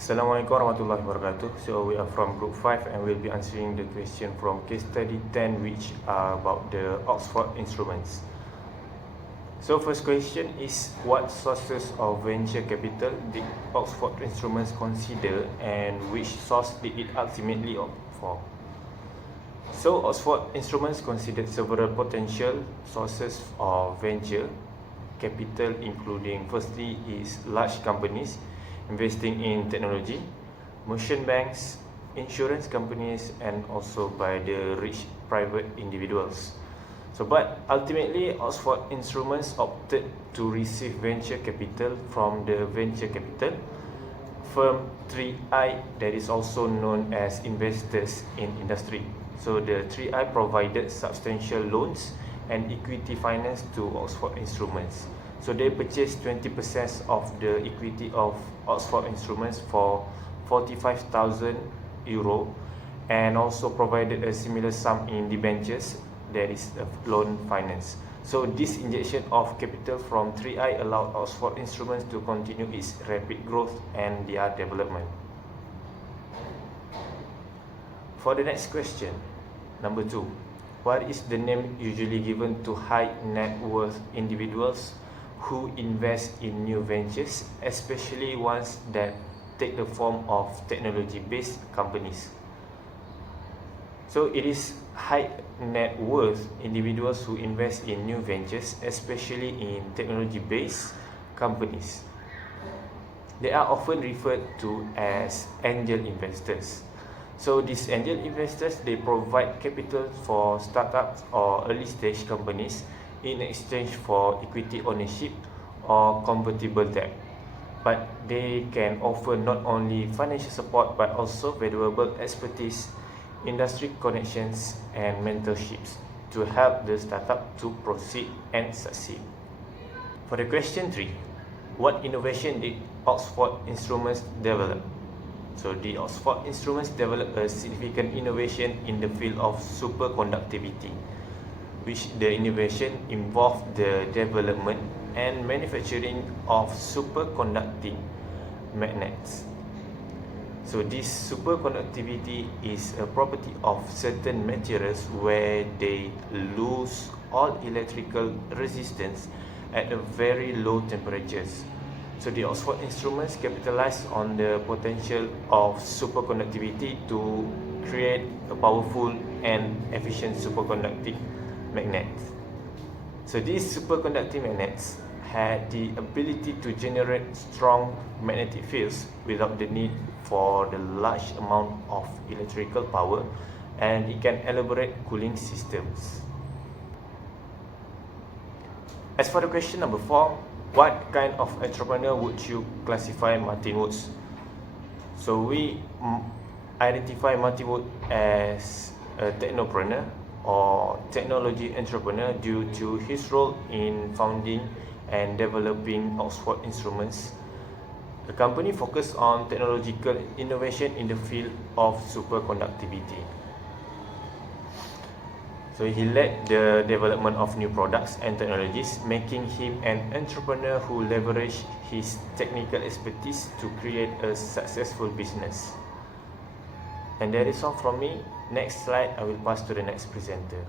Assalamualaikum warahmatullahi wabarakatuh. So we are from group 5 and we'll be answering the question from case study 10, which are about the Oxford instruments. So first question is, what sources of venture capital did Oxford instruments consider and which source did it ultimately opt for? So Oxford instruments considered several potential sources of venture capital, including firstly is large companies investing in technology, merchant banks, insurance companies, and also by the rich private individuals. So but ultimately Oxford Instruments opted to receive venture capital from the venture capital firm 3i, that is also known as investors in industry. So the 3i provided substantial loans and equity finance to Oxford Instruments. So they purchased 20% of the equity of Oxford Instruments for €45,000 and also provided a similar sum in debentures, that is a loan finance. So this injection of capital from 3i allowed Oxford Instruments to continue its rapid growth and their development. For the next question, number 2, what is the name usually given to high net worth individuals who invest in new ventures, especially ones that take the form of technology-based companies? So it is high net worth individuals who invest in new ventures, especially in technology-based companies. They are often referred to as angel investors. So these angel investors, they provide capital for startups or early stage companies in exchange for equity ownership or convertible debt. But they can offer not only financial support but also valuable expertise, industry connections, and mentorships to help the startup to proceed and succeed. For the question 3, what innovation did Oxford Instruments develop? So the Oxford Instruments developed a significant innovation in the field of superconductivity, which the innovation involved the development and manufacturing of superconducting magnets. So this superconductivity is a property of certain materials where they lose all electrical resistance at a very low temperatures. So the Oxford Instruments capitalized on the potential of superconductivity to create a powerful and efficient superconducting magnets. So these superconducting magnets had the ability to generate strong magnetic fields without the need for the large amount of electrical power, and it can elaborate cooling systems. As for the question number 4, what kind of entrepreneur would you classify Martin Woods? So we identify Martin Wood as a technopreneur or technology entrepreneur due to his role in founding and developing Oxford Instruments. The company focused on technological innovation in the field of superconductivity. So he led the development of new products and technologies, making him an entrepreneur who leveraged his technical expertise to create a successful business. And that is all from me. Next slide, I will pass to the next presenter.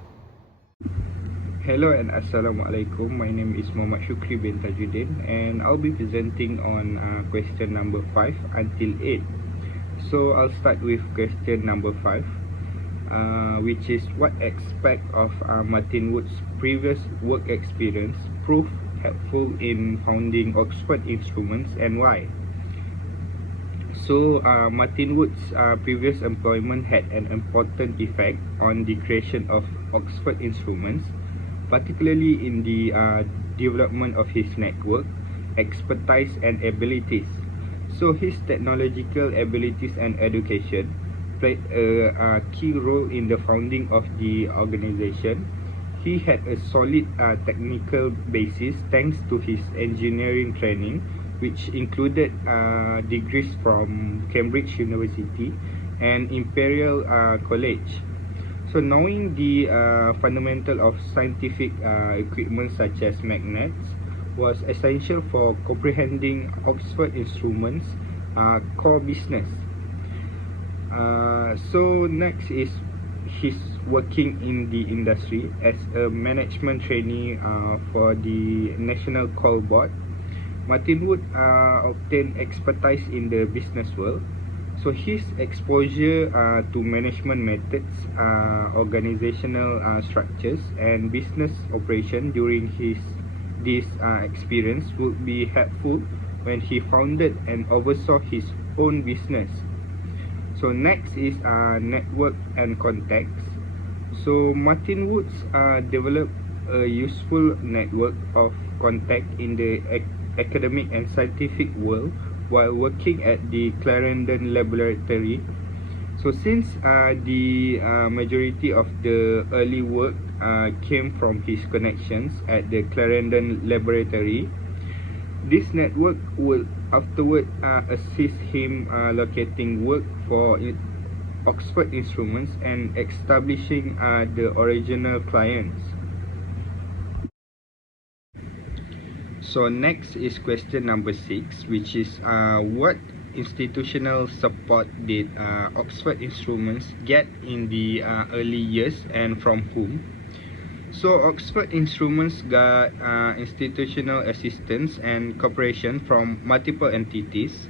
Hello and Assalamualaikum. My name is Mohamed Syukri bin Tajuddin and I'll be presenting on question number 5 until 8. So I'll start with question number 5, which is, what aspect of Martin Wood's previous work experience proved helpful in founding Oxford Instruments and why? So Martin Wood's previous employment had an important effect on the creation of Oxford Instruments, particularly in the development of his network, expertise and abilities. So his technological abilities and education played a key role in the founding of the organization. He had a solid technical basis thanks to his engineering training, which included degrees from Cambridge University and Imperial College. So knowing the fundamental of scientific equipment such as magnets was essential for comprehending Oxford Instruments' core business. So next is he's working in the industry as a management trainee for the National Call Board. Martin Wood obtained expertise in the business world. So his exposure to management methods, organizational structures, and business operation during this experience would be helpful when he founded and oversaw his own business. So next is network and contacts. So Martin Woods developed a useful network of contact in the academic and scientific world while working at the Clarendon Laboratory. So since the majority of the early work came from his connections at the Clarendon Laboratory, this network will afterward assist him locating work for Oxford Instruments and establishing the original clients. So next is question number 6, which is what institutional support did Oxford Instruments get in the early years and from whom? So Oxford Instruments got institutional assistance and cooperation from multiple entities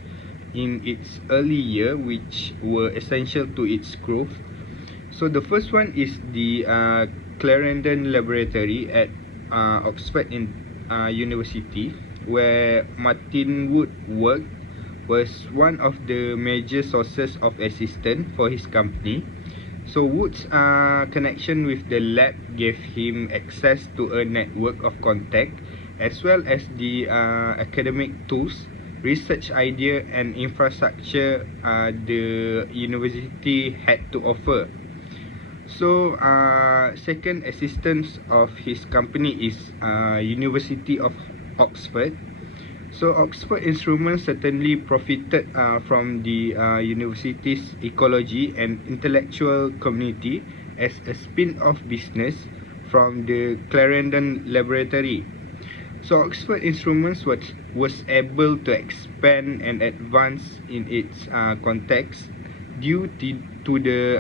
in its early year, which were essential to its growth. So the first one is the Clarendon Laboratory at Oxford University, where Martin Wood worked, was one of the major sources of assistance for his company. So Wood's connection with the lab gave him access to a network of contact as well as the academic tools, research idea and infrastructure the university had to offer. So second assistance of his company is University of Oxford. So Oxford Instruments certainly profited from the university's ecology and intellectual community as a spin-off business from the Clarendon Laboratory. So Oxford Instruments was able to expand and advance in its context due to the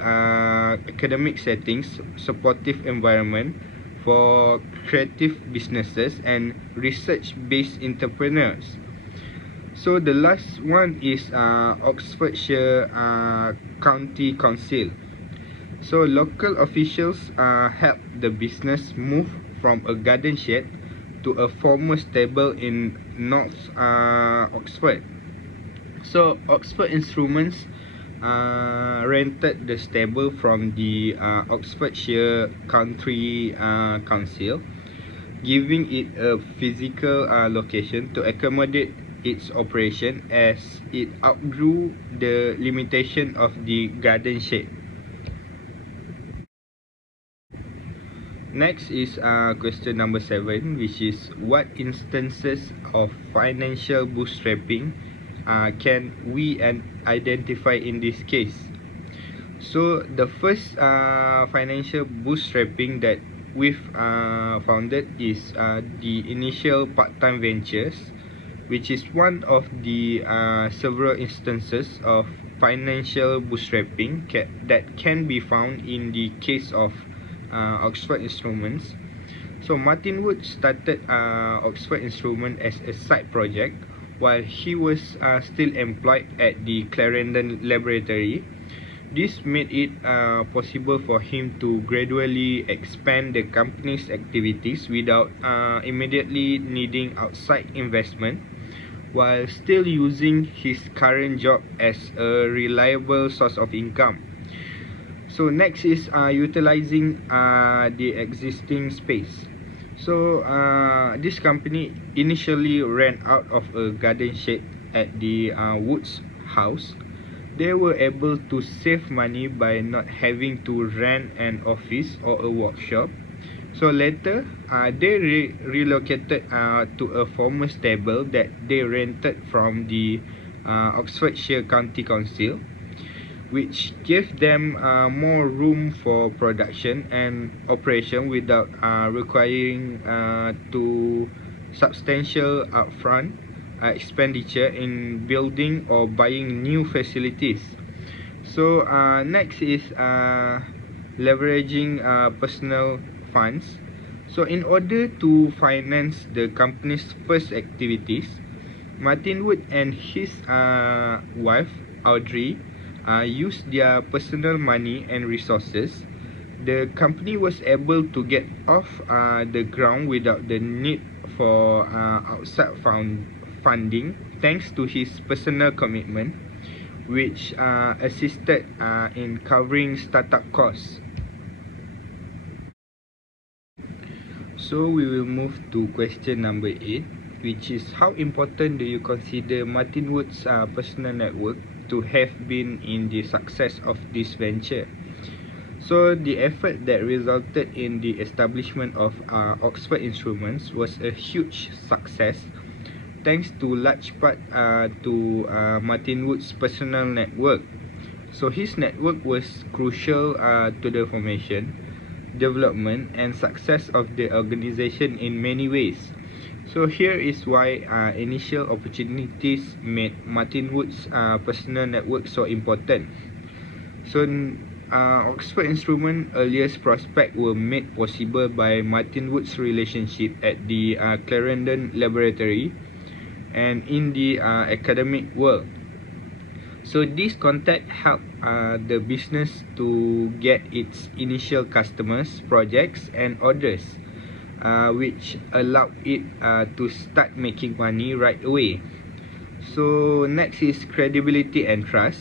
academic settings, supportive environment for creative businesses and research-based entrepreneurs. So the last one is Oxfordshire County Council. So local officials helped the business move from a garden shed to a former stable in North Oxford. So Oxford Instruments rented the stable from the Oxfordshire Country Council, giving it a physical location to accommodate its operation as it outgrew the limitation of the garden shed. Next is question number 7, which is what instances of financial bootstrapping can we identify in this case? So the first financial bootstrapping that we've founded is the initial part-time ventures, which is one of the several instances of financial bootstrapping that can be found in the case of Oxford Instruments. So Martin Wood started Oxford Instruments as a side project while he was still employed at the Clarendon Laboratory. This made it possible for him to gradually expand the company's activities without immediately needing outside investment, while still using his current job as a reliable source of income. So next is utilizing the existing space. So this company initially ran out of a garden shed at the Woods house. They were able to save money by not having to rent an office or a workshop. So later, they relocated to a former stable that they rented from the Oxfordshire County Council, which gave them more room for production and operation without requiring to substantial upfront expenditure in building or buying new facilities. So next is leveraging personal funds. So in order to finance the company's first activities, Martin Wood and his wife Audrey used their personal money and resources. The company was able to get off the ground without the need for outside funding, thanks to his personal commitment, which assisted in covering startup costs. So we will move to question number 8, which is how important do you consider Martin Wood's personal network to have been in the success of this venture? So the effort that resulted in the establishment of Oxford Instruments was a huge success, thanks to large part to Martin Wood's personal network. So his network was crucial to the formation, development and success of the organization in many ways. So here is why initial opportunities made Martin Wood's personal network so important. So Oxford Instruments' earliest prospects were made possible by Martin Wood's relationship at the Clarendon Laboratory and in the academic world. So this contact helped the business to get its initial customers, projects and orders, which allowed it to start making money right away. So next is credibility and trust.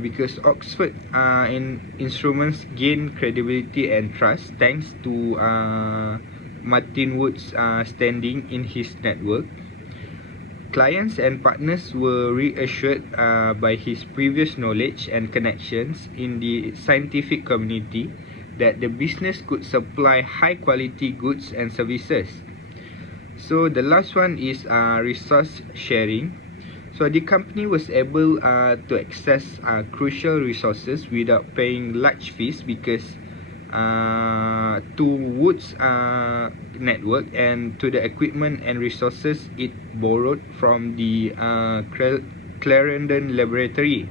Because Oxford Instruments gained credibility and trust thanks to Martin Wood's standing in his network. Clients and partners were reassured by his previous knowledge and connections in the scientific community that the business could supply high quality goods and services. So the last one is resource sharing. So the company was able to access crucial resources without paying large fees because to Wood's network and to the equipment and resources it borrowed from the Clarendon Laboratory.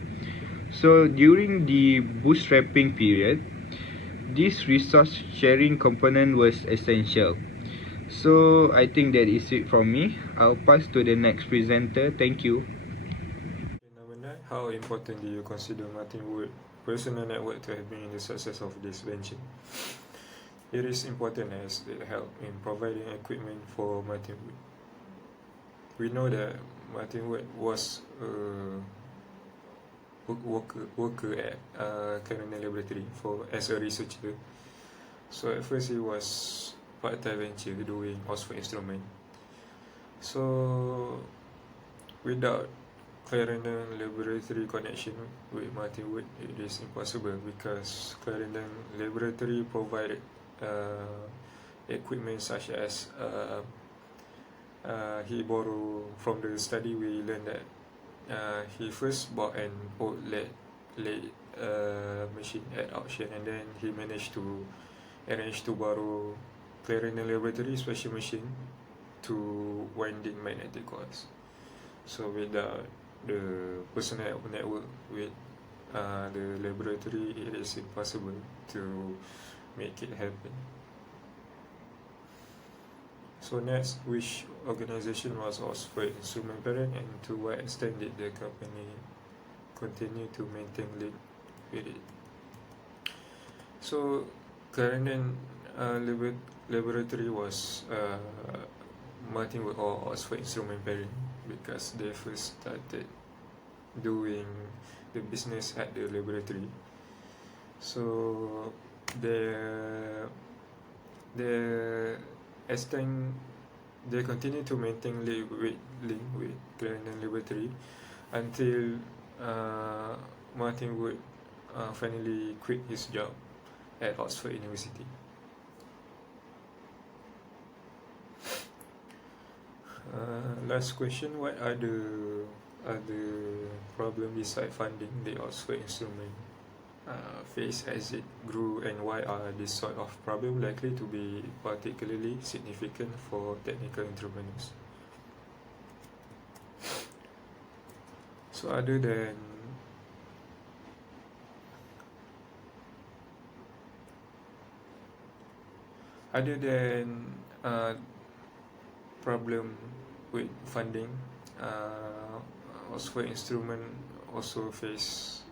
So during the bootstrapping period, this resource sharing component was essential. So I think that is it from me. I'll pass to the next presenter. Thank you. Number 9, how important do you consider Martin Wood's personal network to have been in the success of this venture? It is important as it helped in providing equipment for Martin Wood. We know that Martin Wood was a worker at Clarendon Laboratory as a researcher. So at first he was part-time venture doing Oxford Instrument. So without Clarendon Laboratory connection with Martin Wood, it is impossible because Clarendon Laboratory provided equipment such as he borrowed from the study. We learned that he first bought an old lathe machine at auction, and then he managed to arrange to borrow Clarendon Laboratory special machine to winding magnetic coils. So without the personal network with the laboratory, it is impossible to make it happen. So next, which organization was Oxford Instrument parent, and to what extent did the company continue to maintain link with it? So Clarendon Laboratory was Martin Wood or Oxford Instrument parent because they first started doing the business at the laboratory. So the as time they continue to maintain link with Clarendon Laboratory until Martin Wood finally quit his job at Oxford University. Last question, what are the problems beside funding the Oxford Instrument face as it grew, and why are this sort of problem likely to be particularly significant for technical entrepreneurs? So other than problem with funding, Oxford Instrument also face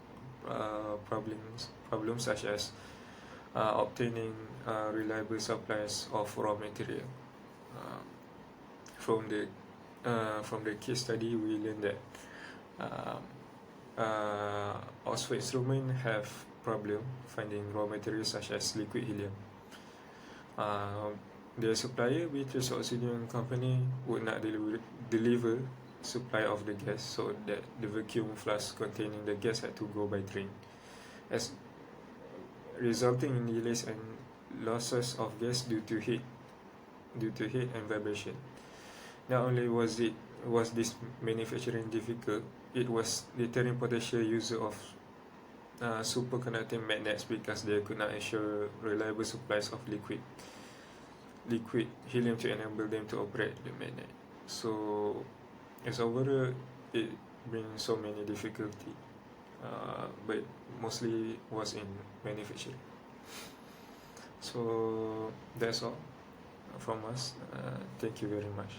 problems such as obtaining reliable supplies of raw material. From the case study, we learned that Oxford Instrument have problem finding raw materials such as liquid helium. The supplier, British Oxygen Company, would not deliver supply of the gas, so that the vacuum flask containing the gas had to go by train, as resulting in delays and losses of gas due to heat and vibration. Not only was this manufacturing difficult, it was deterring potential user of superconducting magnets because they could not ensure reliable supplies of liquid helium to enable them to operate the magnet. So as overall, it brings so many difficulty, but mostly was in manufacturing. So that's all from us. Thank you very much.